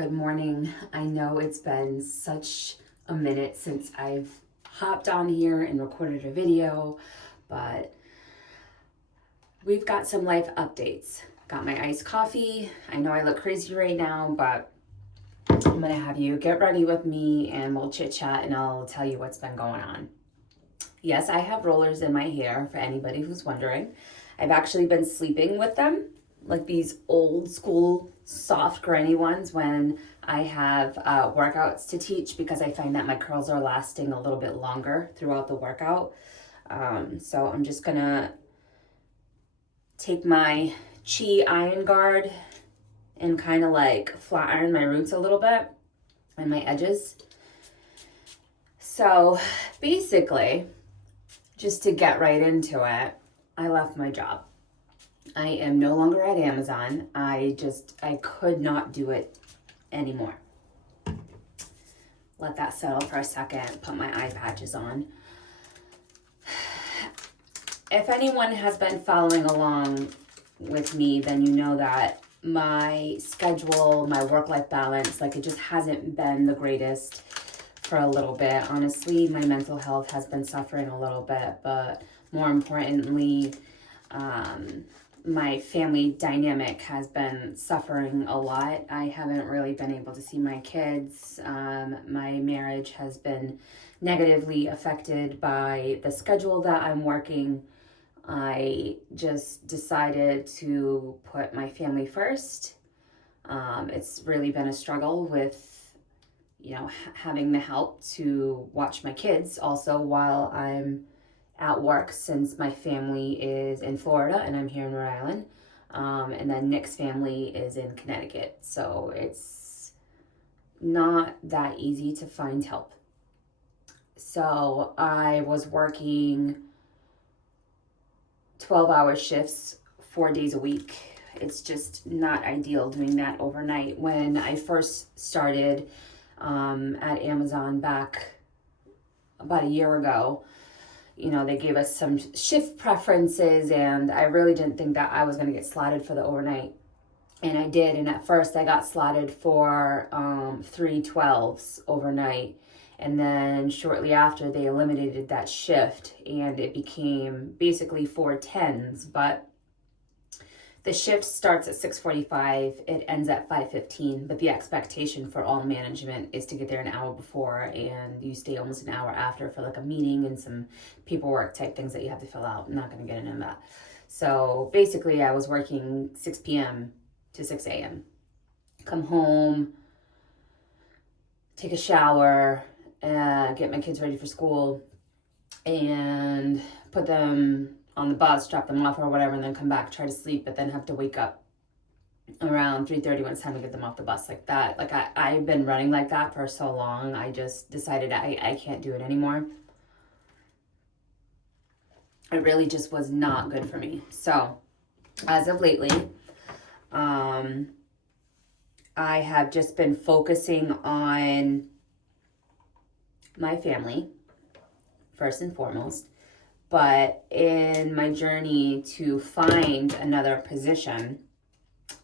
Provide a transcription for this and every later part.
Good morning. I know it's been such a minute since I've hopped on here and recorded a video, but we've got some life updates. Got my iced coffee. I know I look crazy right now, but I'm gonna have you get ready with me and we'll chit chat and I'll tell you what's been going on. Yes, I have rollers in my hair for anybody who's wondering. I've actually been sleeping with them, like these old school soft granny ones when I have workouts to teach, because I find that my curls are lasting a little bit longer throughout the workout. So I'm just gonna take my Chi iron guard and kind of like flat iron my roots a little bit and my edges. So basically, just to get right into it, I left my job. I am no longer at Amazon. I could not do it anymore. Let that settle for a second, put my eye patches on. If anyone has been following along with me, then you know that my schedule, my work-life balance, it just hasn't been the greatest for a little bit. Honestly, my mental health has been suffering a little bit, but more importantly, my family dynamic has been suffering a lot. I haven't really been able to see my kids. My marriage has been negatively affected by the schedule that I'm working. I just decided to put my family first. It's really been a struggle with having the help to watch my kids also while I'm at work, since my family is in Florida and I'm here in Rhode Island. And then Nick's family is in Connecticut. So it's not that easy to find help. So I was working 12-hour shifts 4 days a week. It's just not ideal doing that overnight. When I first started at Amazon back about a year ago, they gave us some shift preferences, and I really didn't think that I was going to get slotted for the overnight. And I did, and at first I got slotted for 3 12s overnight. And then shortly after, they eliminated that shift, and it became basically 4 10s. But the shift starts at 6:45, it ends at 5:15, but the expectation for all management is to get there an hour before, and you stay almost an hour after for a meeting and some paperwork type things that you have to fill out. I'm not going to get into that. So basically, I was working 6 p.m. to 6 a.m. Come home, take a shower, get my kids ready for school, and put them on the bus, drop them off or whatever, and then come back, try to sleep, but then have to wake up around 3:30 when it's time to get them off the bus like that. I've been running like that for so long. I just decided I can't do it anymore. It really just was not good for me. So as of lately, I have just been focusing on my family first and foremost. But in my journey to find another position,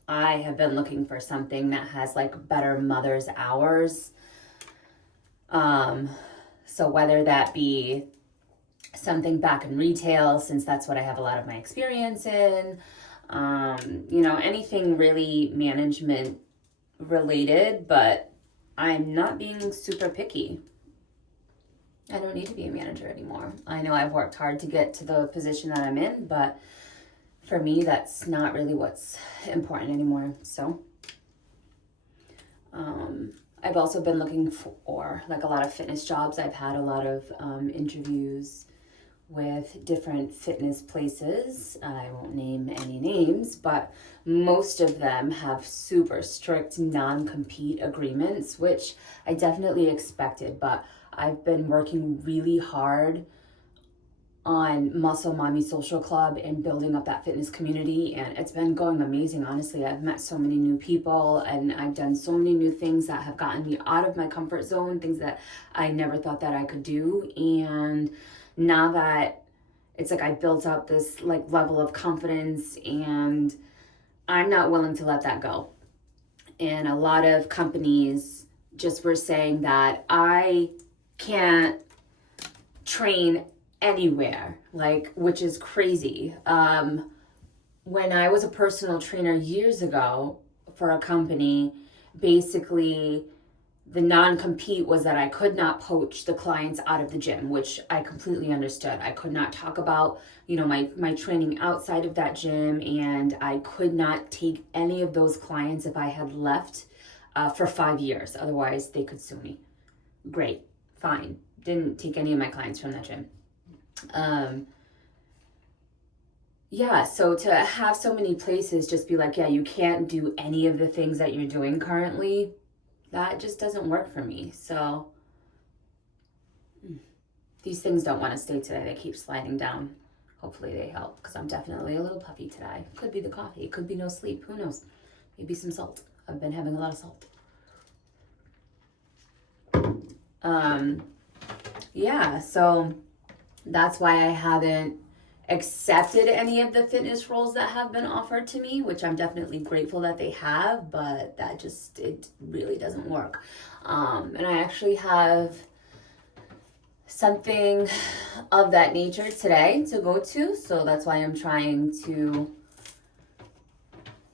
I have been looking for something that has better mother's hours. So whether that be something back in retail, since that's what I have a lot of my experience in, anything really management related, but I'm not being super picky. I don't need to be a manager anymore. I know I've worked hard to get to the position that I'm in, but for me, that's not really what's important anymore. So I've also been looking for a lot of fitness jobs. I've had a lot of interviews with different fitness places. I won't name any names, but most of them have super strict non-compete agreements, which I definitely expected, but I've been working really hard on Muscle Mommy Social Club and building up that fitness community, and it's been going amazing. Honestly, I've met so many new people and I've done so many new things that have gotten me out of my comfort zone, things that I never thought that I could do. And now that it's I built up this level of confidence, and I'm not willing to let that go. And a lot of companies just were saying that I can't train anywhere, like, which is crazy. When I was a personal trainer years ago for a company, basically the non-compete was that I could not poach the clients out of the gym, which I completely understood. I could not talk about, my training outside of that gym, and I could not take any of those clients if I had left for 5 years. Otherwise, they could sue me. Great, fine. Didn't take any of my clients from that gym. Yeah, so to have so many places just be like, yeah, you can't do any of the things that you're doing currently, that just doesn't work for me. So these things don't want to stay today. They keep sliding down. Hopefully they help, because I'm definitely a little puffy today. Could be the coffee. It could be no sleep. Who knows? Maybe some salt. I've been having a lot of salt. Yeah, so that's why I haven't accepted any of the fitness roles that have been offered to me, which I'm definitely grateful that they have, but it really doesn't work. And I actually have something of that nature today to go to, so that's why I'm trying to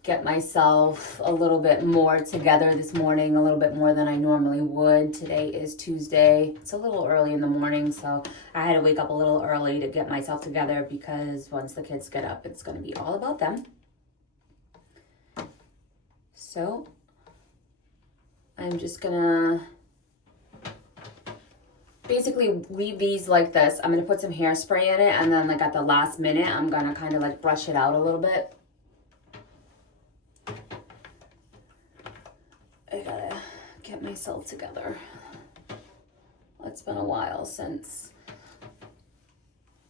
get myself a little bit more together this morning, a little bit more than I normally would. Today is Tuesday. It's a little early in the morning, so I had to wake up a little early to get myself together, because once the kids get up, it's going to be all about them. So I'm just going to basically leave these like this. I'm going to put some hairspray in it, and then like at the last minute, I'm going to kind of like brush it out a little bit. I gotta get myself together. It's been a while since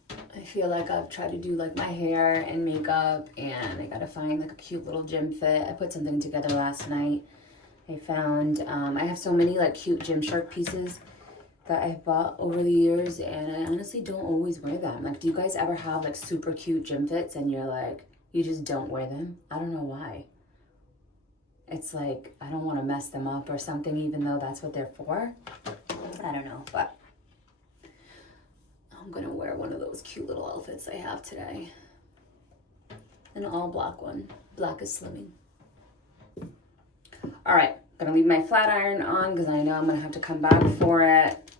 I feel like I've tried to do like my hair and makeup, and I gotta find like a cute little gym fit. I put something together last night. I found, I have so many like cute Gymshark pieces that I've bought over the years, and I honestly don't always wear them. Like, do you guys ever have like super cute gym fits and you're like, you just don't wear them? I don't know why. It's like, I don't want to mess them up or something, even though that's what they're for. I don't know, but I'm going to wear one of those cute little outfits I have today. An all black one. Black is slimming. All right, going to leave my flat iron on because I know I'm going to have to come back for it.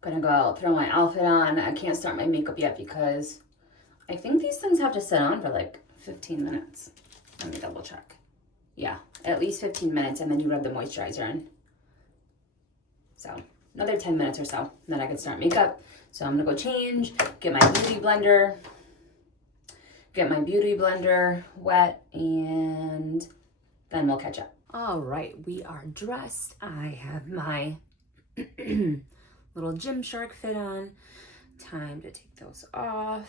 Going to go throw my outfit on. I can't start my makeup yet because I think these things have to sit on for like 15 minutes. Let me double check. Yeah, at least 15 minutes, and then you rub the moisturizer in. So another 10 minutes or so, and then I can start makeup. So I'm gonna go change, get my beauty blender wet, and then we'll catch up. All right, we are dressed. I have my little Gymshark fit on. Time to take those off.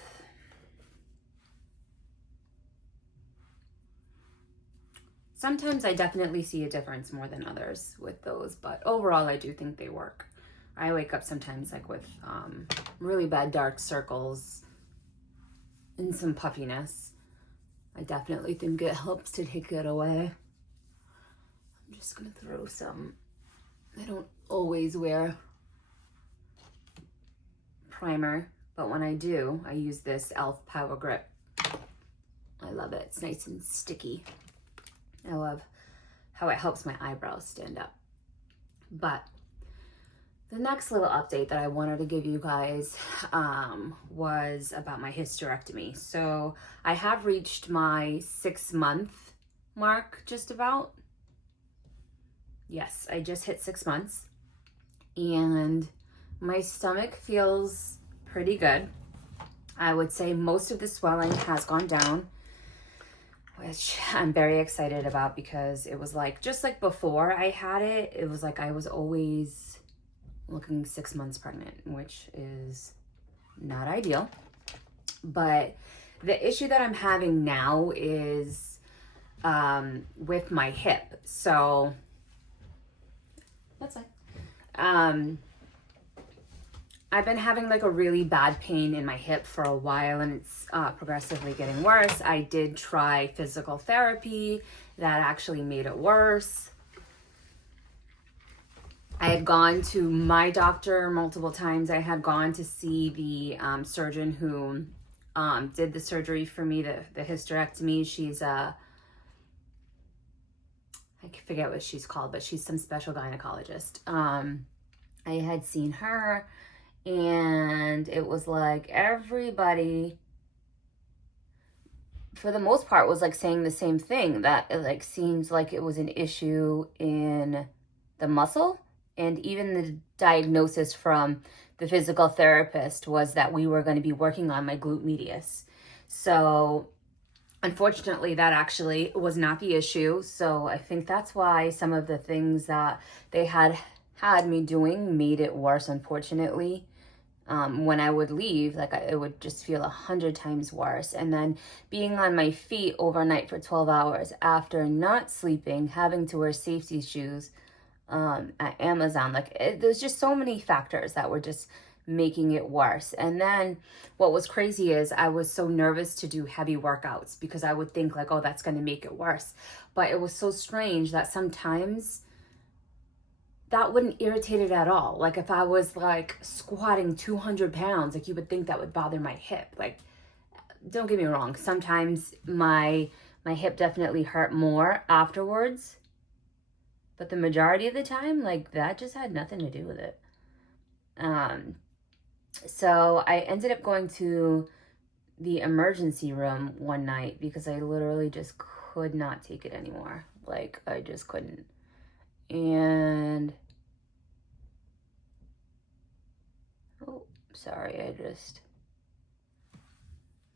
Sometimes I definitely see a difference more than others with those, but overall I do think they work. I wake up sometimes like with really bad dark circles and some puffiness. I definitely think it helps to take it away. I'm just gonna throw some. I don't always wear primer, but when I do, I use this e.l.f. Power Grip. I love it. It's nice and sticky. I love how it helps my eyebrows stand up. But the next little update that I wanted to give you guys was about my hysterectomy. So I have reached my 6-month mark, just about. Yes, I just hit 6 months. And my stomach feels pretty good. I would say most of the swelling has gone down, which I'm very excited about, because it was like, just like before I had it, it was like I was always looking 6 months pregnant, which is not ideal. But the issue that I'm having now is with my hip. So that's fine. I've been having like a really bad pain in my hip for a while, and it's progressively getting worse. I did try physical therapy. That actually made it worse. I had gone to my doctor multiple times. I had gone to see the surgeon who did the surgery for me, the hysterectomy. She's I forget what she's called, but she's some special gynecologist. I had seen her, and it was like everybody, for the most part, was like saying the same thing, that it like seems like it was an issue in the muscle. And even the diagnosis from the physical therapist was that we were going to be working on my glute medius. So unfortunately, that actually was not the issue. So I think that's why some of the things that they had me doing made it worse, unfortunately. When I would leave, like it would just feel 100 times worse. And then being on my feet overnight for 12 hours after not sleeping, having to wear safety shoes at Amazon, like there's just so many factors that were just making it worse. And then what was crazy is I was so nervous to do heavy workouts because I would think like, oh, that's going to make it worse. But it was so strange that sometimes that wouldn't irritate it at all. Like if I was like squatting 200 pounds, like you would think that would bother my hip. Like, don't get me wrong, sometimes my hip definitely hurt more afterwards, but the majority of the time, like that just had nothing to do with it. So I ended up going to the emergency room one night because I literally just could not take it anymore. Like I just couldn't. And oh, sorry, I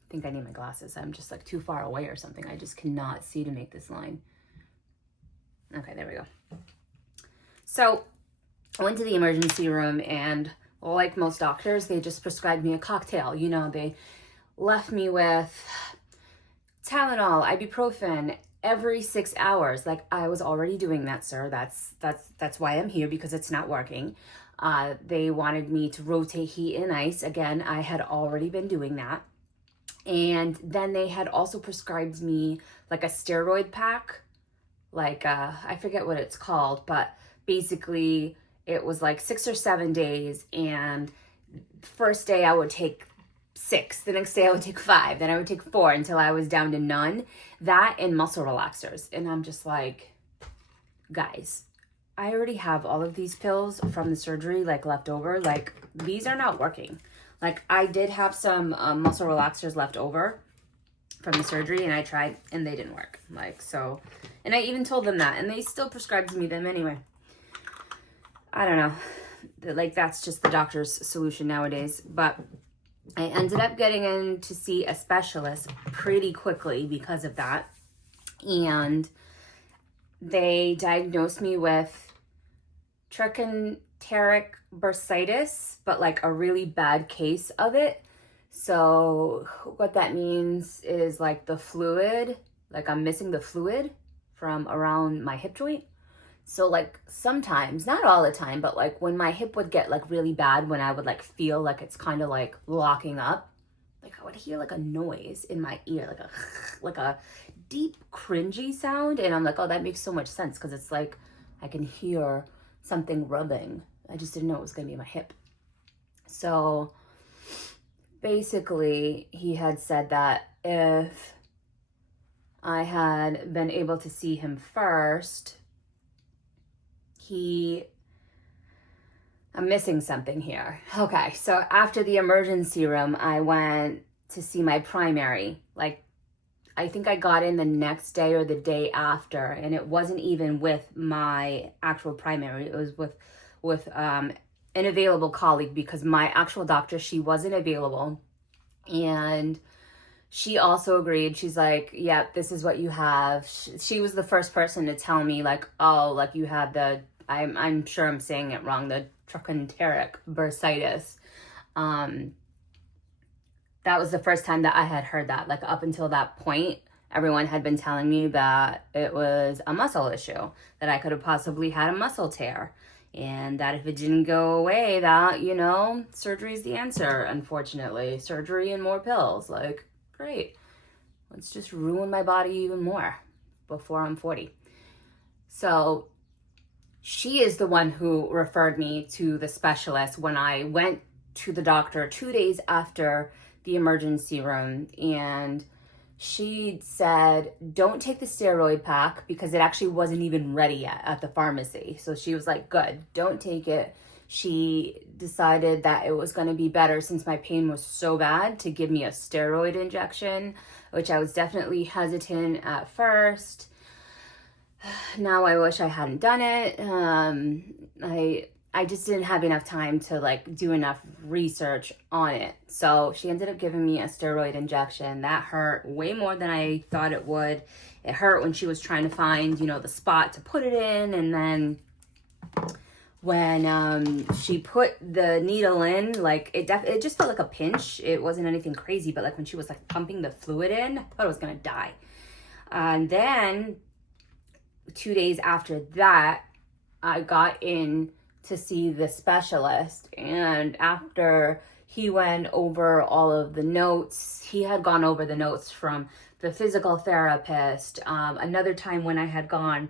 think I need my glasses. I'm just like too far away or something. I just cannot see to make this line. Okay, there we go. So I went to the emergency room, and like most doctors, they just prescribed me a cocktail. You know, they left me with Tylenol, ibuprofen every 6 hours. Like I was already doing that, sir. That's why I'm here, because it's not working. They wanted me to rotate heat and ice. Again, I had already been doing that. And then they had also prescribed me like a steroid pack. Like, I forget what it's called, but basically it was like 6 or 7 days. And first day I would take 6, the next day I would take 5, then I would take 4 until I was down to none. That and muscle relaxers. And I'm just like, guys, I already have all of these pills from the surgery like left over. Like these are not working. Like I did have some muscle relaxers left over from the surgery, and I tried and they didn't work. Like, so, and I even told them that, and they still prescribed me them anyway. I don't know. Like that's just the doctor's solution nowadays. But I ended up getting in to see a specialist pretty quickly because of that. And they diagnosed me with trochanteric bursitis, but like a really bad case of it. So what that means is like the fluid, like I'm missing the fluid from around my hip joint. So like sometimes, not all the time, but like when my hip would get like really bad, when I would like feel like it's kind of like locking up, like I would hear like a noise in my ear, like a deep cringy sound. And I'm like, oh, that makes so much sense, because it's like I can hear something rubbing. I just didn't know it was going to be my hip. So basically he had said that if I had been able to see him first, I'm missing something here. Okay, so after the emergency room, I went to see my primary. Like, I think I got in the next day or the day after, and it wasn't even with my actual primary. It was with an available colleague, because my actual doctor, she wasn't available. And she also agreed. She's like, yeah, this is what you have. She was the first person to tell me like, oh, like you have the, I'm sure I'm saying it wrong, the trochanteric bursitis. That was the first time that I had heard that. Like up until that point, everyone had been telling me that it was a muscle issue, that I could have possibly had a muscle tear. And that if it didn't go away, that, you know, surgery is the answer, unfortunately. Surgery and more pills. Like, great. Let's just ruin my body even more before I'm 40. So she is the one who referred me to the specialist when I went to the doctor 2 days after the emergency room. And she said, don't take the steroid pack because it actually wasn't even ready yet at the pharmacy. So she was like, good, don't take it. She decided that it was going to be better since my pain was so bad to give me a steroid injection, which I was definitely hesitant at first. Now I wish I hadn't done it. I just didn't have enough time to like do enough research on it. So she ended up giving me a steroid injection. That hurt way more than I thought it would. It hurt when she was trying to find, you know, the spot to put it in. And then when she put the needle in, like it just felt like a pinch. It wasn't anything crazy, but like when she was like pumping the fluid in, I thought I was gonna die. And then 2 days after that, I got in to see the specialist, and after he went over all of the notes, he had gone over the notes from the physical therapist. Another time when I had gone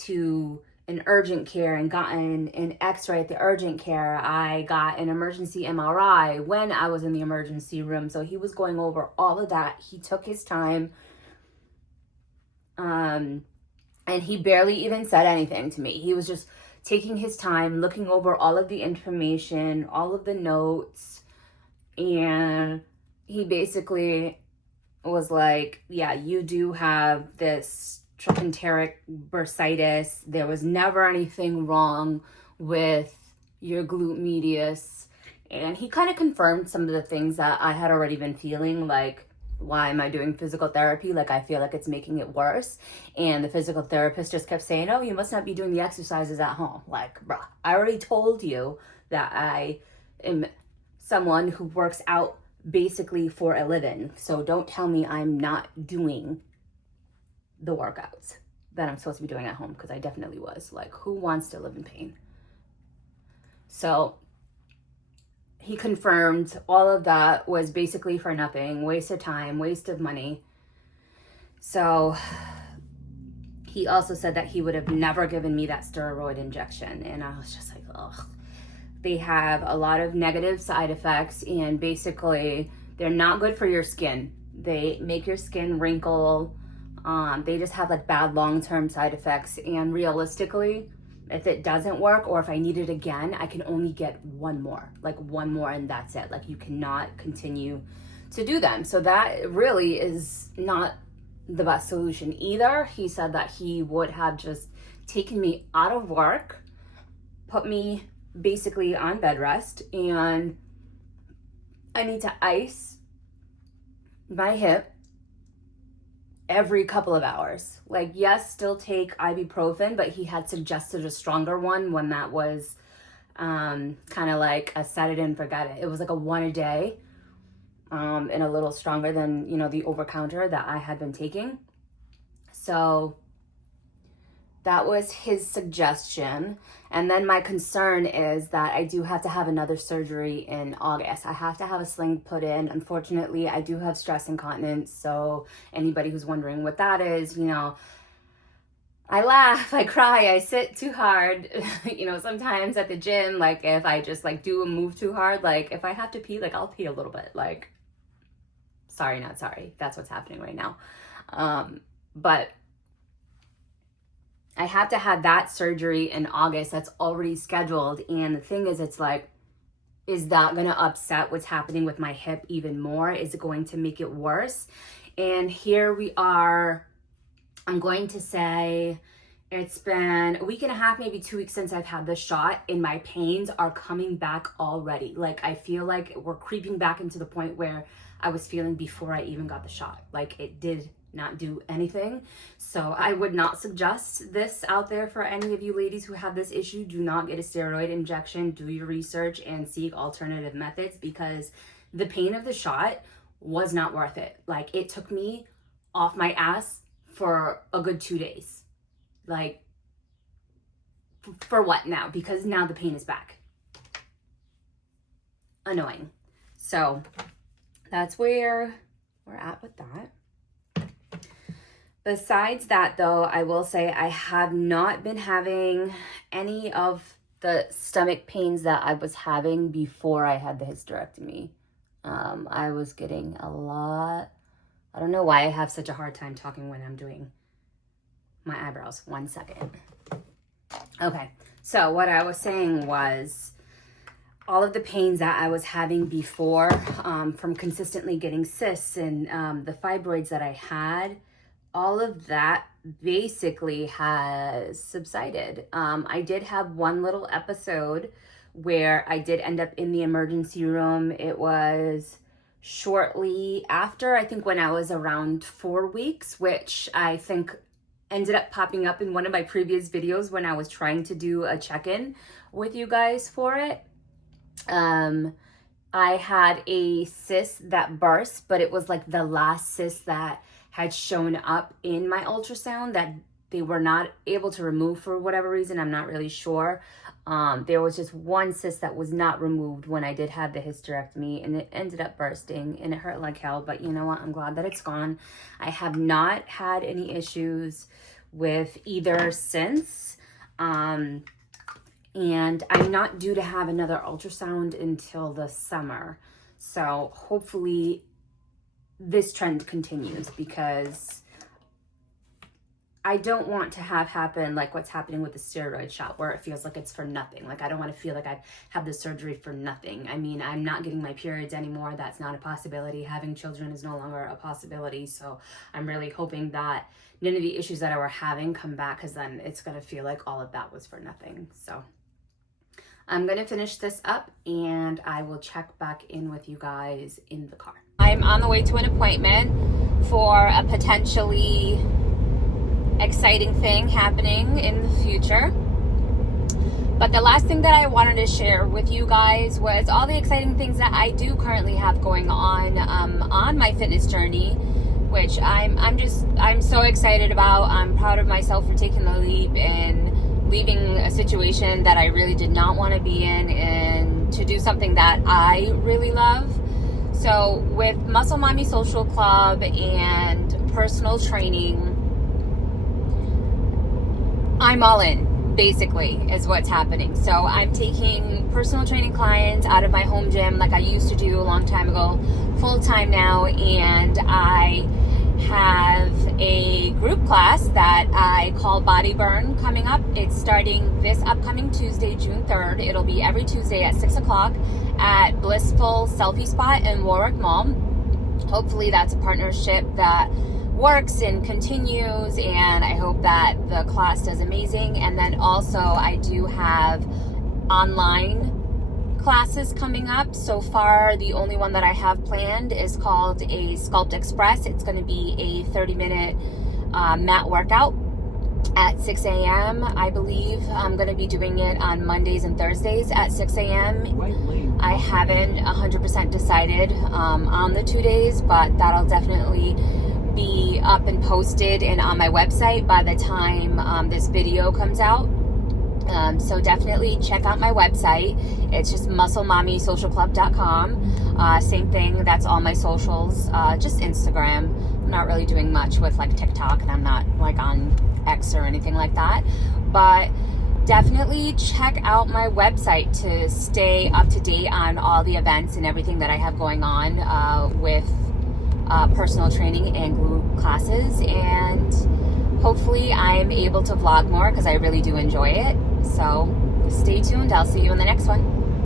to an urgent care and gotten an x-ray at the urgent care, I got an emergency MRI when I was in the emergency room. So he was going over all of that. He took his time. And he barely even said anything to me. He was just taking his time, looking over all of the information, all of the notes. And he basically was like, yeah, you do have this trochanteric bursitis. There was never anything wrong with your glute medius. And he kind of confirmed some of the things that I had already been feeling, like, why am I doing physical therapy? Like, I feel like it's making it worse. And the physical therapist just kept saying, oh, you must not be doing the exercises at home. Like, bruh, I already told you that I am someone who works out basically for a living. So don't tell me I'm not doing the workouts that I'm supposed to be doing at home, because I definitely was. Like, who wants to live in pain? So he confirmed all of that was basically for nothing, waste of time, waste of money. So he also said that he would have never given me that steroid injection. And I was just like, ugh. They have a lot of negative side effects, and basically they're not good for your skin. They make your skin wrinkle. They just have like bad long-term side effects. And realistically, if it doesn't work, or if I need it again, I can only get one more, and that's it. Like, you cannot continue to do them. So that really is not the best solution either. He said that he would have just taken me out of work, put me basically on bed rest, and I need to ice my hip every couple of hours. Like, yes, still take ibuprofen, but he had suggested a stronger one that was kind of like a set it and forget it. It was like a 1 a day, and a little stronger than, you know, the over-counter that I had been taking. So that was his suggestion. And then my concern is that I do have to have another surgery in August. I have to have a sling put in. Unfortunately, I do have stress incontinence. So anybody who's wondering what that is, you know, I laugh, I cry, I sit too hard. You know, sometimes at the gym, like if I just like do a move too hard, like if I have to pee, like I'll pee a little bit. Like, sorry, not sorry. That's what's happening right now. But I have to have that surgery in August. That's already scheduled. And the thing is, it's like, is that going to upset what's happening with my hip even more? Is it going to make it worse? And here we are. I'm going to say it's been a week and a half, maybe 2 weeks since I've had the shot, and my pains are coming back already. Like, I feel like we're creeping back into the point where I was feeling before I even got the shot. Like, it did not do anything. So I would not suggest this out there for any of you ladies who have this issue. Do not get a steroid injection. Do your research and seek alternative methods, because the pain of the shot was not worth it. Like, it took me off my ass for a good 2 days. Like, for what now? Because now the pain is back. Annoying. So that's where we're at with that. Besides that, though, I will say I have not been having any of the stomach pains that I was having before I had the hysterectomy. I was getting a lot. I don't know why I have such a hard time talking when I'm doing my eyebrows. 1 second. Okay, so what I was saying was all of the pains that I was having before from consistently getting cysts and the fibroids that I had, all of that basically has subsided. I did have one little episode where I did end up in the emergency room. It was shortly after, I think when I was around 4 weeks, which I think ended up popping up in one of my previous videos when I was trying to do a check-in with you guys for it. I had a cyst that burst, but it was like the last cyst that had shown up in my ultrasound that they were not able to remove for whatever reason. I'm not really sure. There was just one cyst that was not removed when I did have the hysterectomy, and it ended up bursting and it hurt like hell, but you know what? I'm glad that it's gone. I have not had any issues with either since. And I'm not due to have another ultrasound until the summer. So hopefully this trend continues, because I don't want to have happen like what's happening with the steroid shot, where it feels like it's for nothing. Like, I don't want to feel like I've had the surgery for nothing. I mean, I'm not getting my periods anymore. That's not a possibility. Having children is no longer a possibility. So I'm really hoping that none of the issues that I were having come back, because then it's going to feel like all of that was for nothing. So I'm going to finish this up and I will check back in with you guys in the car. I'm on the way to an appointment for a potentially exciting thing happening in the future. But the last thing that I wanted to share with you guys was all the exciting things that I do currently have going on my fitness journey, which I'm so excited about. I'm proud of myself for taking the leap and leaving a situation that I really did not want to be in and to do something that I really love. So with Muscle Mommy Social Club and personal training, I'm all in, basically, is what's happening. So I'm taking personal training clients out of my home gym like I used to do a long time ago, full time now, and I have a group class that I call Body Burn coming up. It's starting this upcoming Tuesday, June 3rd. It'll be every Tuesday at 6 o'clock at Blissful Selfie Spot in Warwick Mall. Hopefully that's a partnership that works and continues, and I hope that the class does amazing. And then also I do have online classes coming up. So far, the only one that I have planned is called a Sculpt Express. It's going to be a 30-minute mat workout at 6 a.m. I believe I'm going to be doing it on Mondays and Thursdays at 6 a.m. I haven't 100% decided on the 2 days, but that'll definitely be up and posted and on my website by the time this video comes out. So definitely check out my website. It's just musclemommysocialclub.com. Same thing, that's all my socials, just Instagram. I'm not really doing much with like TikTok, and I'm not like on X or anything like that. But definitely check out my website to stay up to date on all the events and everything that I have going on with personal training and group classes. And hopefully I'm able to vlog more, because I really do enjoy it. So stay tuned. I'll see you in the next one.